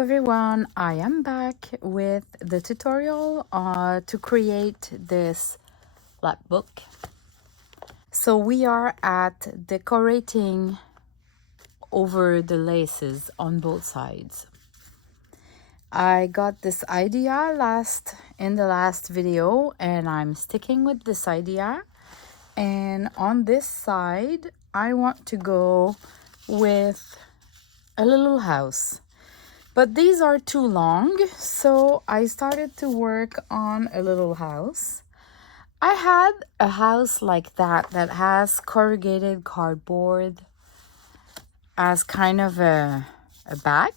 Hello everyone, I am back with the tutorial to create this lapbook. So we are at decorating over the laces on both sides. I got this idea in the last video and I'm sticking with this idea. And on this side, I want to go with a little house. But these are too long, so I started to work on a little house. I had a house like that has corrugated cardboard as kind of a back.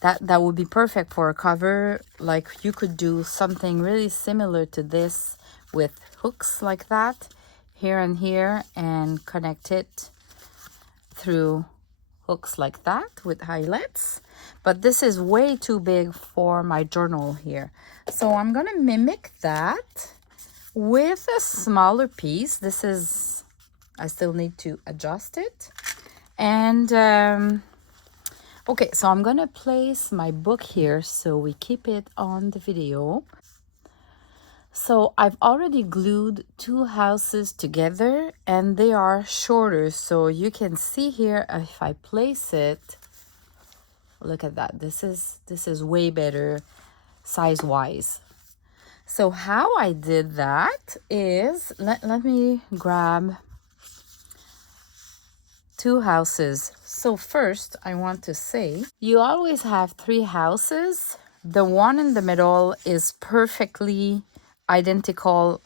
That would be perfect for a cover. Like you could do something really similar to this with hooks like that here and here and connect it through hooks like that with eyelets. But this is way too big for my journal here, so I'm gonna mimic that with a smaller piece. I still need to adjust it. And okay, so I'm gonna place my book here so we keep it on the video. So I've already glued two houses together and they are shorter, so you can see here if I place it, look at that. This is way better size wise. So how I did that is, let me grab two houses. So first I want to say, you always have three houses. The one in the middle is perfectly identical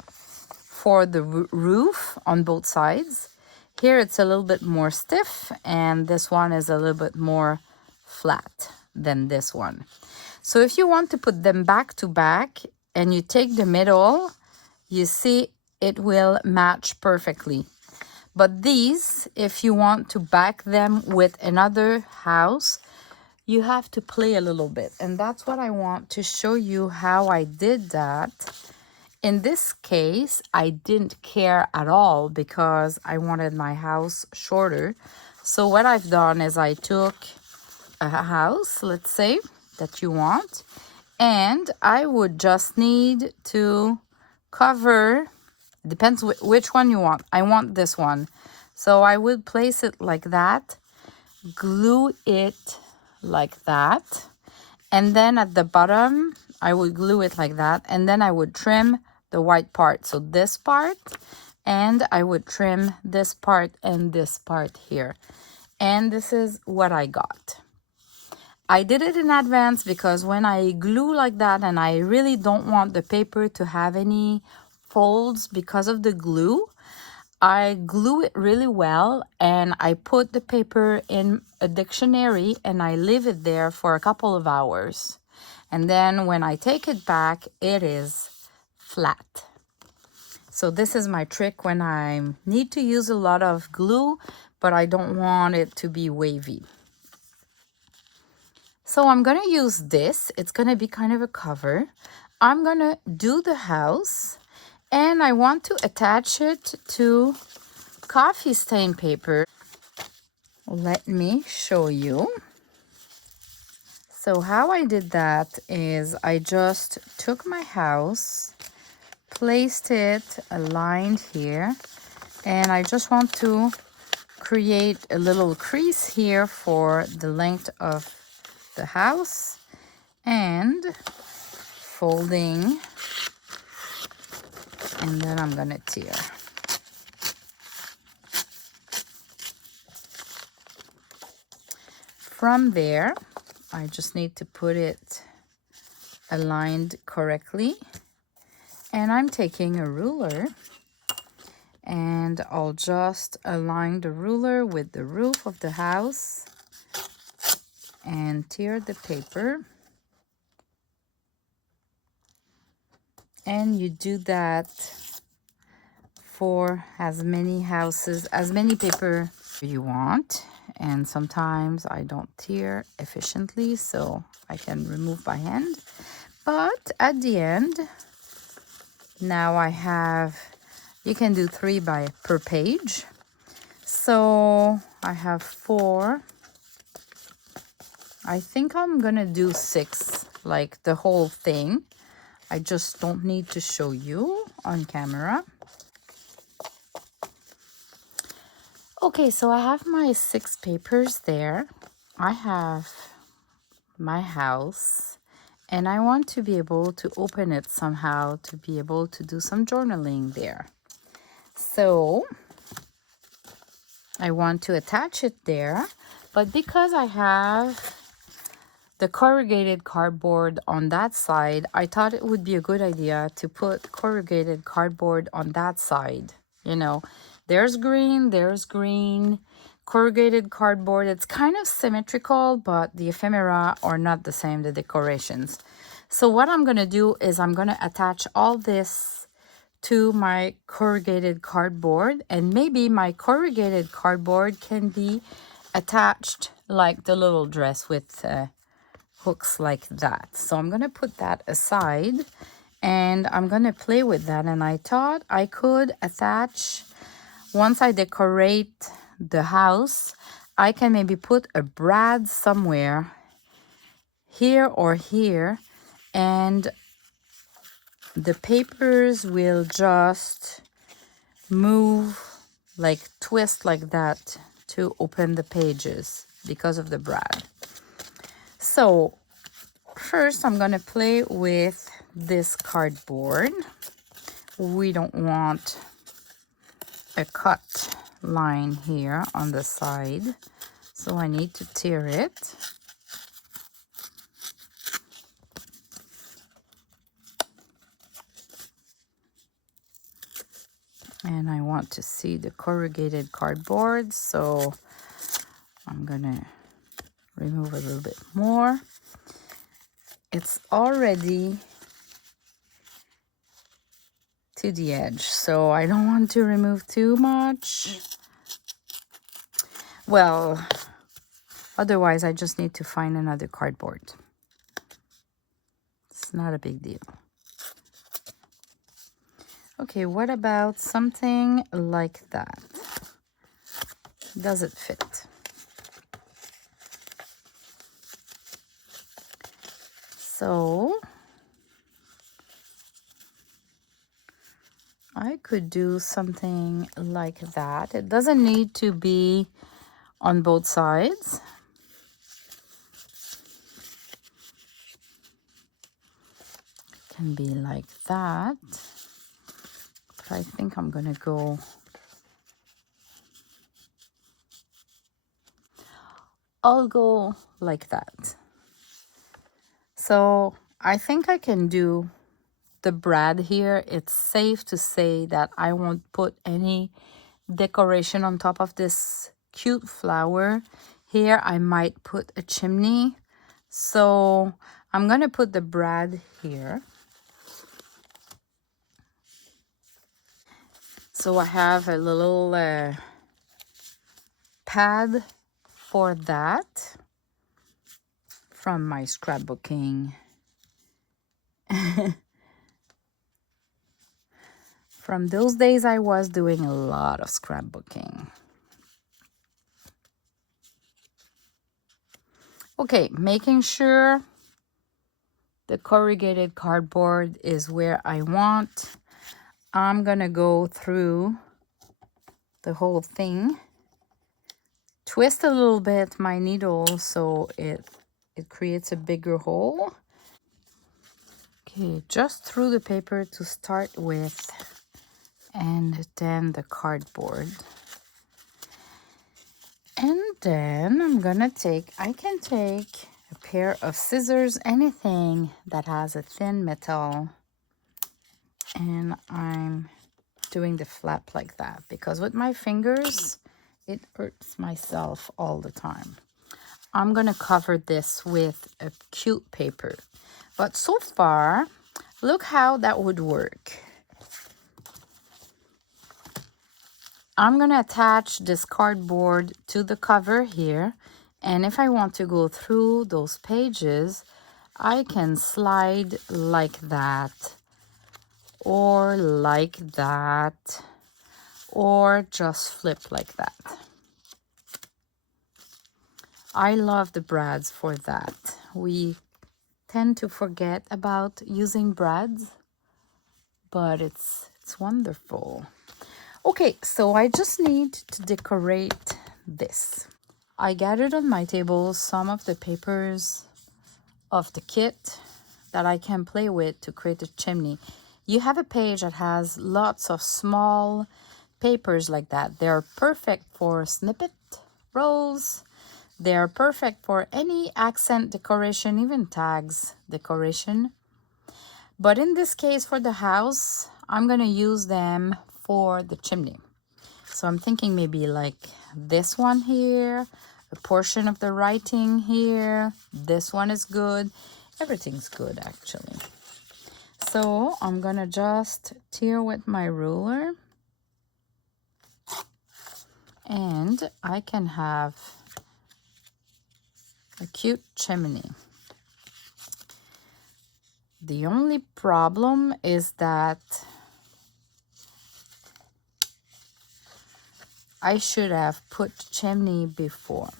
for the roof on both sides. Here it's a little bit more stiff and this one is a little bit more flat than this one. So if you want to put them back to back and you take the middle, you see it will match perfectly. But these, if you want to back them with another house, you have to play a little bit. And that's what I want to show you how I did that. In this case, I didn't care at all because I wanted my house shorter. So what I've done is I took a house, let's say, that you want, and I would just need to cover, depends which one you want. I want this one. So I would place it like that, glue it like that, and then at the bottom, I would glue it like that, and then I would trim the white part, so this part, and I would trim this part and this part here. And this is what I got. I did it in advance because when I glue like that and I really don't want the paper to have any folds because of the glue, I glue it really well and I put the paper in a dictionary and I leave it there for a couple of hours. And then when I take it back, it is flat. So this is my trick when I need to use a lot of glue, but I don't want it to be wavy. So I'm going to use this. It's going to be kind of a cover. I'm going to do the house and I want to attach it to coffee stain paper. Let me show you. So how I did that is I just took my house, placed it aligned here, and I just want to create a little crease here for the length of the house and folding, and then I'm gonna tear. From there, I just need to put it aligned correctly. And I'm taking a ruler and I'll just align the ruler with the roof of the house and tear the paper. And you do that for as many houses, as many paper you want. And sometimes I don't tear efficiently, so I can remove by hand. But at the end, now I have, you can do 3 per page. So I have 4 I think I'm gonna do 6, like the whole thing. I just don't need to show you on camera. Okay, so I have my 6 papers there. I have my house, and I want to be able to open it somehow to be able to do some journaling there. So I want to attach it there, but because I have the corrugated cardboard on that side, I thought it would be a good idea to put corrugated cardboard on that side. You know, there's green, corrugated cardboard. It's kind of symmetrical, but the ephemera are not the same, the decorations. So what I'm going to do is I'm going to attach all this to my corrugated cardboard, and maybe my corrugated cardboard can be attached like the little dress with hooks like that. So I'm gonna put that aside and I'm gonna play with that. And I thought I could attach, once I decorate the house, I can maybe put a brad somewhere here or here, and the papers will just move, like twist like that to open the pages because of the brad. So first, I'm gonna play with this cardboard. We don't want a cut line here on the side, so I need to tear it. And I want to see the corrugated cardboard, so I'm gonna remove a little bit more. It's already to the edge, so I don't want to remove too much. Well, otherwise I just need to find another cardboard. It's not a big deal. Okay, what about something like that? Does it fit? So I could do something like that. It doesn't need to be on both sides. It can be like that. But I think I'm gonna go I'll go like that. So I think I can do the brad here. It's safe to say that I won't put any decoration on top of this cute flower. Here I might put a chimney. So I'm gonna put the brad here. So I have a little pad for that from my scrapbooking. From those days I was doing a lot of scrapbooking. Okay, making sure the corrugated cardboard is where I want. I'm gonna go through the whole thing, twist a little bit my needle so it creates a bigger hole. Okay, just through the paper to start with, and then the cardboard. And then I'm gonna I can take a pair of scissors, anything that has a thin metal, and I'm doing the flap like that because with my fingers it hurts myself all the time. I'm gonna cover this with a cute paper, but so far look how that would work. I'm gonna attach this cardboard to the cover here, and if I want to go through those pages, I can slide like that, or like that, or just flip like that. I love the brads for that. We tend to forget about using brads, but it's wonderful. Okay, so I just need to decorate this. I gathered on my table some of the papers of the kit that I can play with to create a chimney. You have a page that has lots of small papers like that. They're perfect for snippet rolls. They're perfect for any accent decoration, even tags decoration. But in this case, for the house, I'm gonna use them for the chimney. So I'm thinking maybe like this one here, a portion of the writing here. This one is good. Everything's good actually. So I'm gonna just tear with my ruler, and I can have a cute chimney. The only problem is that I should have put chimney before.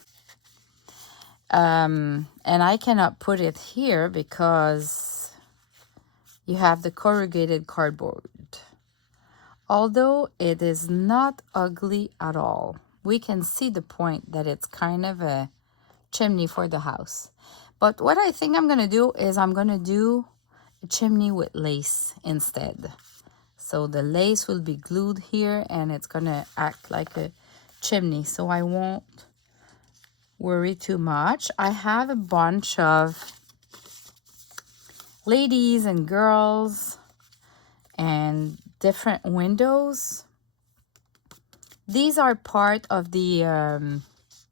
And I cannot put it here because you have the corrugated cardboard. Although it is not ugly at all. We can see the point that it's kind of a chimney for the house. But what I think I'm gonna do is I'm gonna do a chimney with lace instead. So the lace will be glued here and it's gonna act like a chimney, so I won't worry too much. I have a bunch of ladies and girls and different windows. These are part of the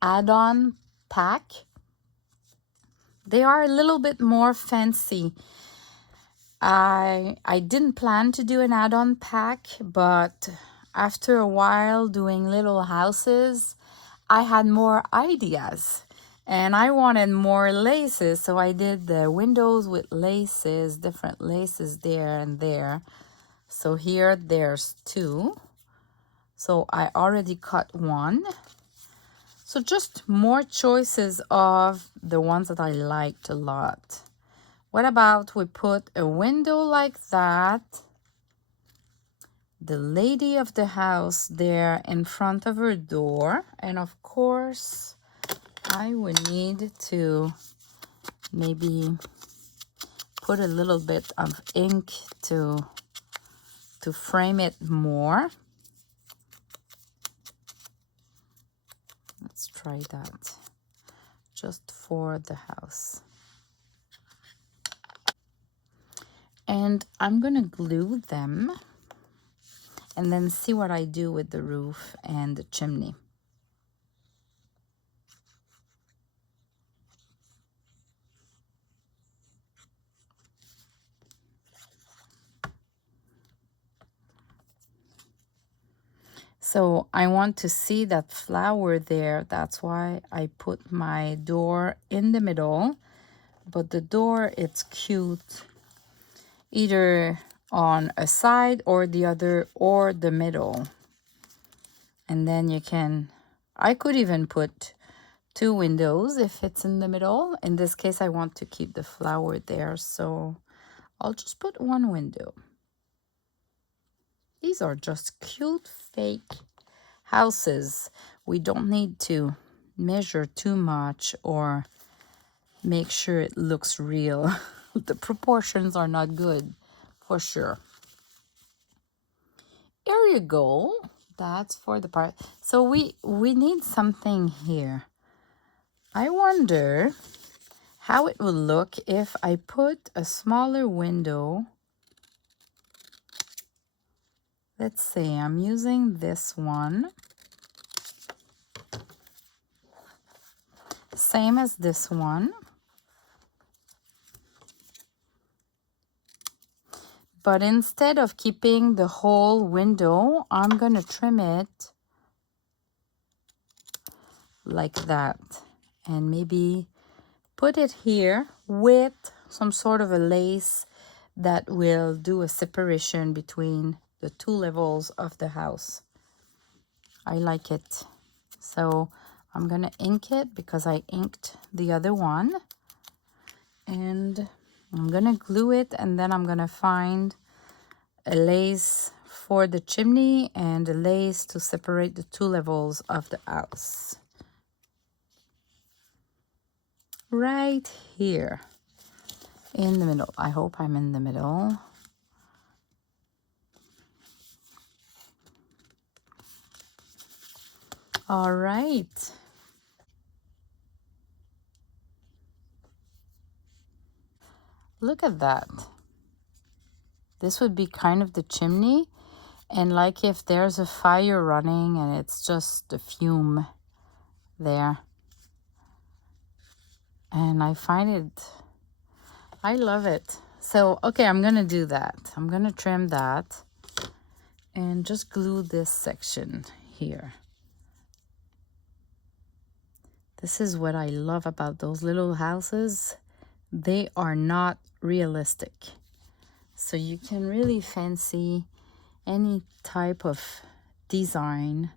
add-on pack. They are a little bit more fancy. I didn't plan to do an add-on pack, but after a while doing little houses, I had more ideas and I wanted more laces, so I did the windows with laces, different laces there and there. So here there's two. So I already cut one. So just more choices of the ones that I liked a lot. What about we put a window like that, the lady of the house there in front of her door, and of course I would need to maybe put a little bit of ink to frame it more. Let's try that just for the house. And I'm gonna glue them and then see what I do with the roof and the chimney. So I want to see that flower there. That's why I put my door in the middle. But the door, it's cute either on a side or the other or the middle. And then you can, I could even put two windows if it's in the middle. In this case, I want to keep the flower there, so I'll just put one window. These are just cute fake houses. We don't need to measure too much or make sure it looks real. The proportions are not good for sure. Here you go. That's for the part. So we need something here. I wonder how it will look if I put a smaller window. Let's say I'm using this one. Same as this one. But instead of keeping the whole window, I'm gonna trim it like that. And maybe put it here with some sort of a lace that will do a separation between the two levels of the house. I like it. So I'm gonna ink it because I inked the other one. And I'm gonna glue it, and then I'm gonna find a lace for the chimney and a lace to separate the two levels of the house. Right here in the middle. I hope I'm in the middle. All right. Look at that. This would be kind of the chimney, and like if there's a fire running and it's just the fume there. And I find it, I love it. So, okay, I'm gonna do that. I'm gonna trim that and just glue this section here. This is what I love about those little houses. They are not realistic. So you can really fancy any type of design,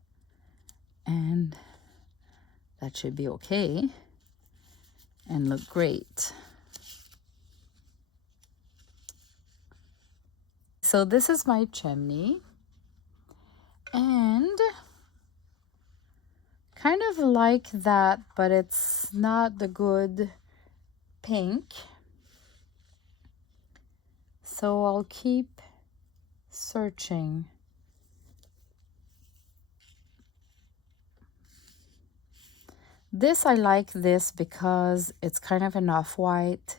and that should be okay and look great. So this is my chimney, and kind of like that, but it's not the good pink. So I'll keep searching. This, I like this because it's kind of an off-white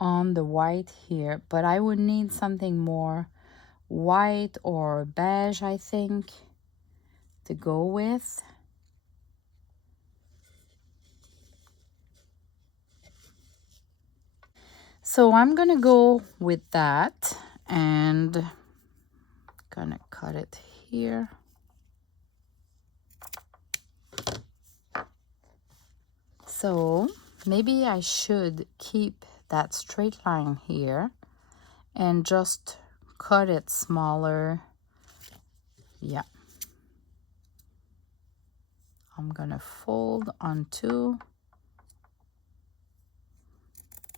on the white here, but I would need something more white or beige, I think, to go with. So I'm gonna go with that and gonna cut it here. So maybe I should keep that straight line here and just cut it smaller. Yeah. I'm gonna fold on two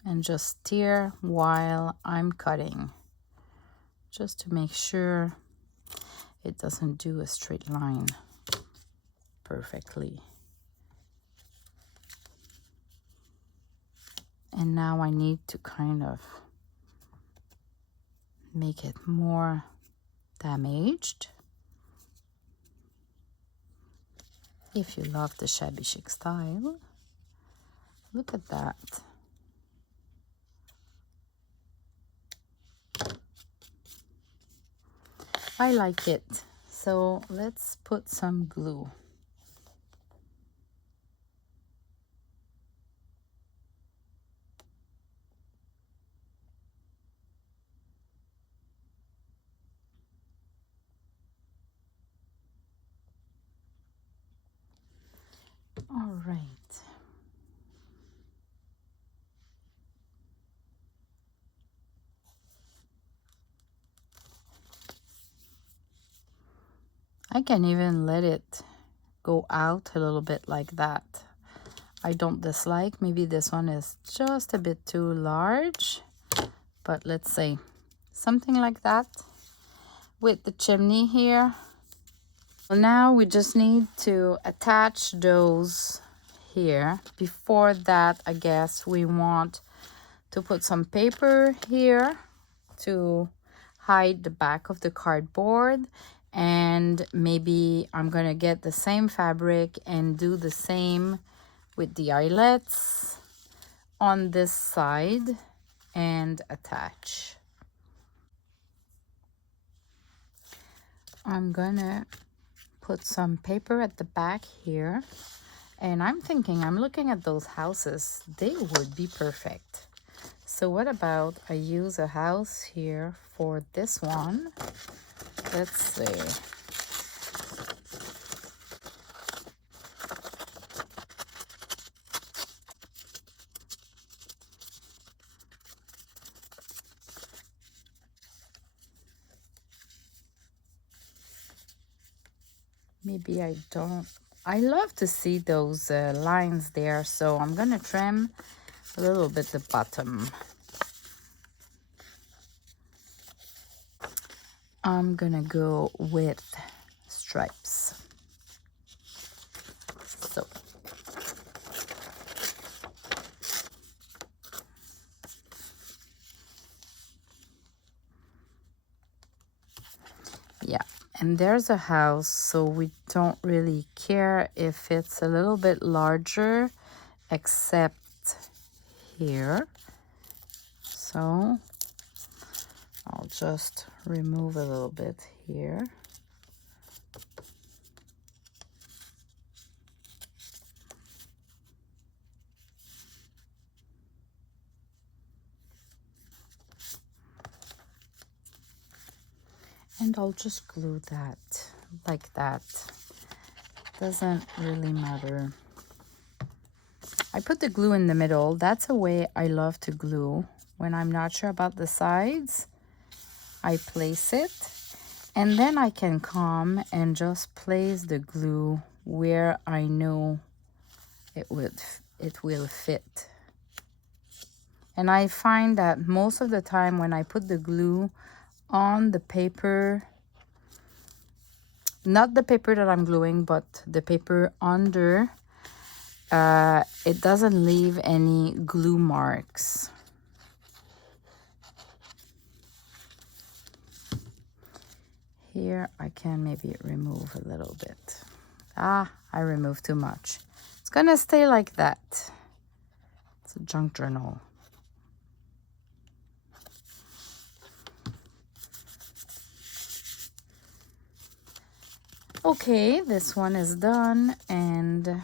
and just steer while I'm cutting, just to make sure it doesn't do a straight line perfectly. And now I need to kind of make it more damaged. If you love the shabby chic style, look at that. I like it. So let's put some glue. All right. I can even let it go out a little bit like that. I don't dislike. Maybe this one is just a bit too large, but let's say something like that with the chimney here. So now we just need to attach those here. Before that, I guess we want to put some paper here to hide the back of the cardboard, and maybe I'm gonna get the same fabric and do the same with the eyelets on this side and attach. I'm gonna put some paper at the back here, and I'm looking at those houses, they would be perfect. So what about I use a house here for this one? Let's see. Maybe I don't I love to see those lines there, so I'm gonna trim a little bit the bottom. I'm gonna go with stripes. So yeah, and there's a house, so we don't really care if it's a little bit larger, except here. So I'll just remove a little bit here. And I'll just glue that like that. Doesn't really matter. I put the glue in the middle. That's a way I love to glue. When I'm not sure about the sides, I place it. And then I can come and just place the glue where I know it will fit. And I find that most of the time when I put the glue on the paper, not the paper that I'm gluing, but the paper under, it doesn't leave any glue marks. Here I can maybe remove a little bit. I removed too much. It's gonna stay like that. It's a junk journal. Okay, this one is done, and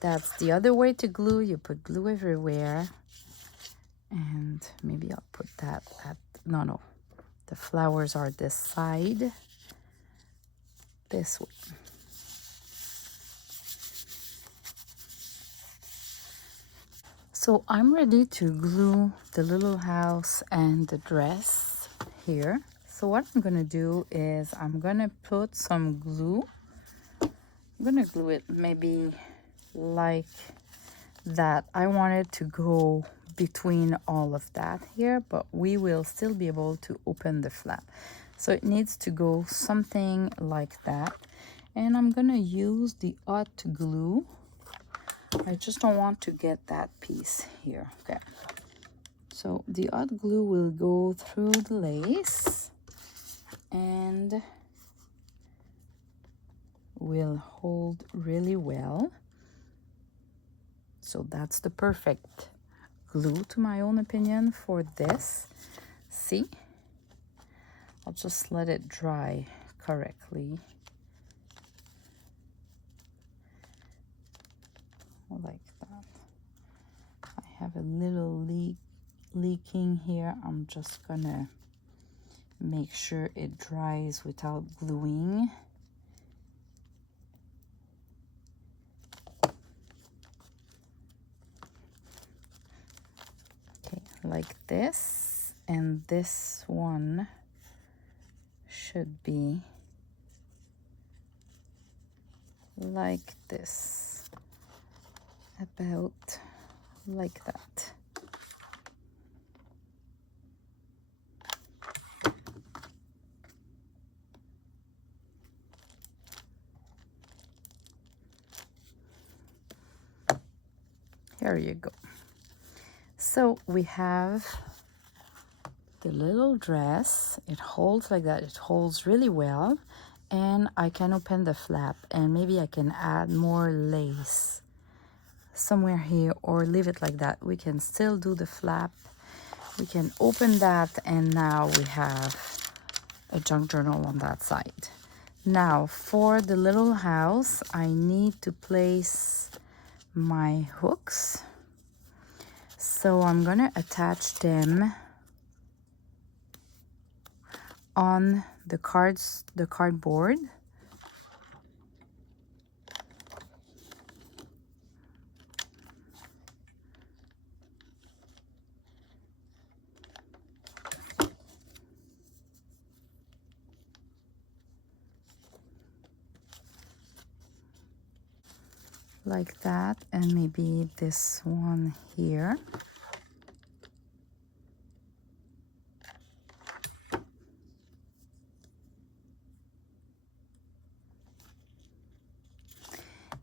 that's the other way to glue. You put glue everywhere. And maybe I'll put that at, no, the flowers are this side, this way. So I'm ready to glue the little house and the dress here. So what I'm gonna do is I'm gonna put some glue. I'm gonna glue it maybe like that. I want it to go between all of that here, but we will still be able to open the flap. So it needs to go something like that. And I'm gonna use the hot glue. I just don't want to get that piece here. Okay. So the hot glue will go through the lace and will hold really well. So that's the perfect glue, to my own opinion, for this. See? I'll just let it dry correctly. Like that. I have a little leaking here. I'm just gonna make sure it dries without gluing. Okay, like this, and this one should be like this, about like that. There you go. So we have the little dress. It holds like that. It holds really well. And I can open the flap and maybe I can add more lace somewhere here or leave it like that. We can still do the flap. We can open that, and now we have a junk journal on that side. Now for the little house, I need to place my hooks. So I'm gonna attach them on the cardboard. like that, and maybe this one here.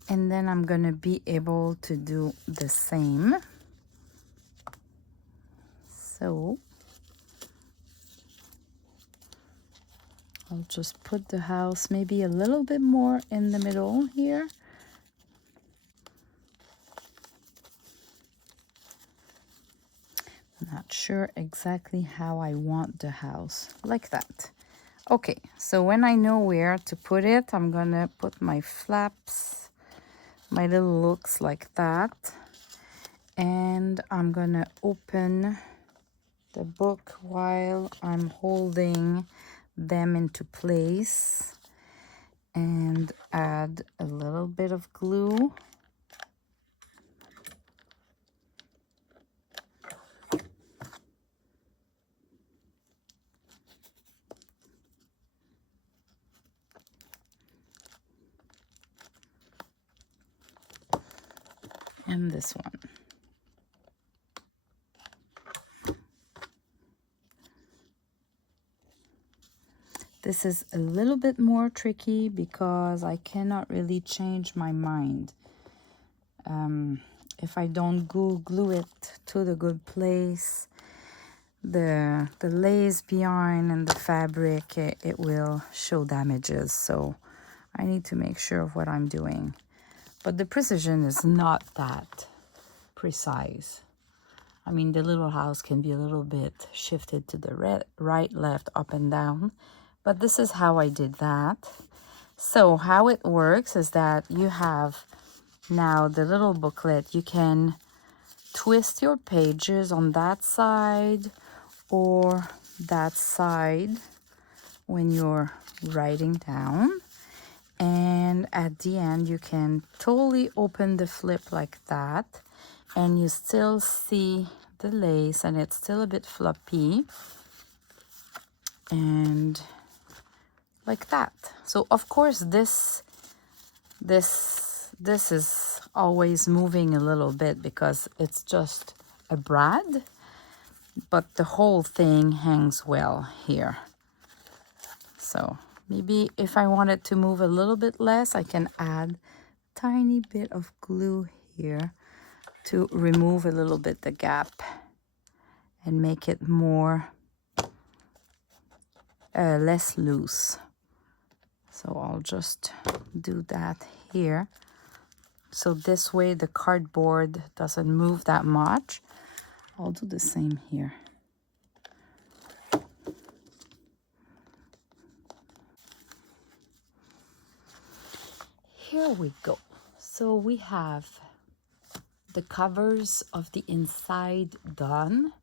And then I'm gonna be able to do the same. So I'll just put the house maybe a little bit more in the middle here. Not sure exactly how I want the house, like that. Okay, so when I know where to put it, I'm gonna put my flaps, my little hooks like that. And I'm gonna open the book while I'm holding them into place and add a little bit of glue. And this one. This is a little bit more tricky because I cannot really change my mind. If I don't glue it to the good place, the lace behind and the fabric, it will show damages. So I need to make sure of what I'm doing. But the precision is not that precise. I mean, the little house can be a little bit shifted to the right, left, up and down. But this is how I did that. So how it works is that you have now the little booklet. You can twist your pages on that side or that side when you're writing down. And at the end, you can totally open the flip like that. And you still see the lace and it's still a bit floppy. And like that. So of course this is always moving a little bit because it's just a brad, but the whole thing hangs well here. So maybe if I wanted to move a little bit less, I can add a tiny bit of glue here to remove a little bit the gap and make it more less loose. So I'll just do that here. So this way the cardboard doesn't move that much. I'll do the same here. Here we go. So we have the covers of the inside done.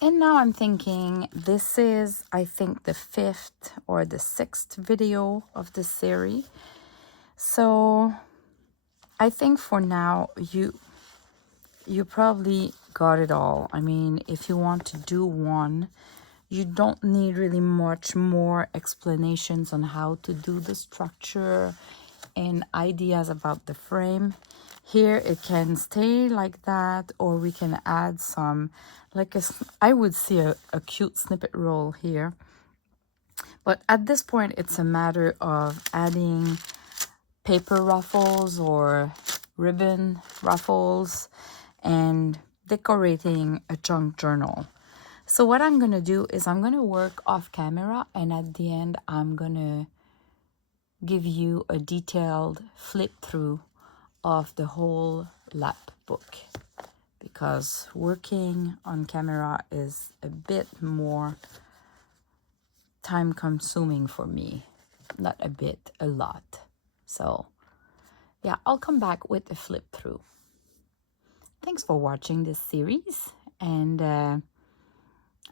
And now I'm thinking this is, I think, the 5th or the 6th video of the series. So I think for now you probably got it all. I mean, if you want to do one, you don't need really much more explanations on how to do the structure and ideas about the frame. Here it can stay like that, or we can add some, like I would see a cute snippet roll here. But at this point, it's a matter of adding paper ruffles or ribbon ruffles and decorating a junk journal. So what I'm going to do is I'm going to work off camera, and at the end, I'm going to give you a detailed flip through of the whole lap book, because working on camera is a bit more time consuming for me. Not a bit, a lot. So yeah, I'll come back with a flip through. Thanks for watching this series, and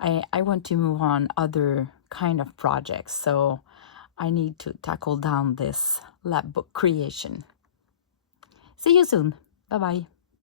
I want to move on other kind of projects, so I need to tackle down this lap book creation. See you soon. Bye-bye.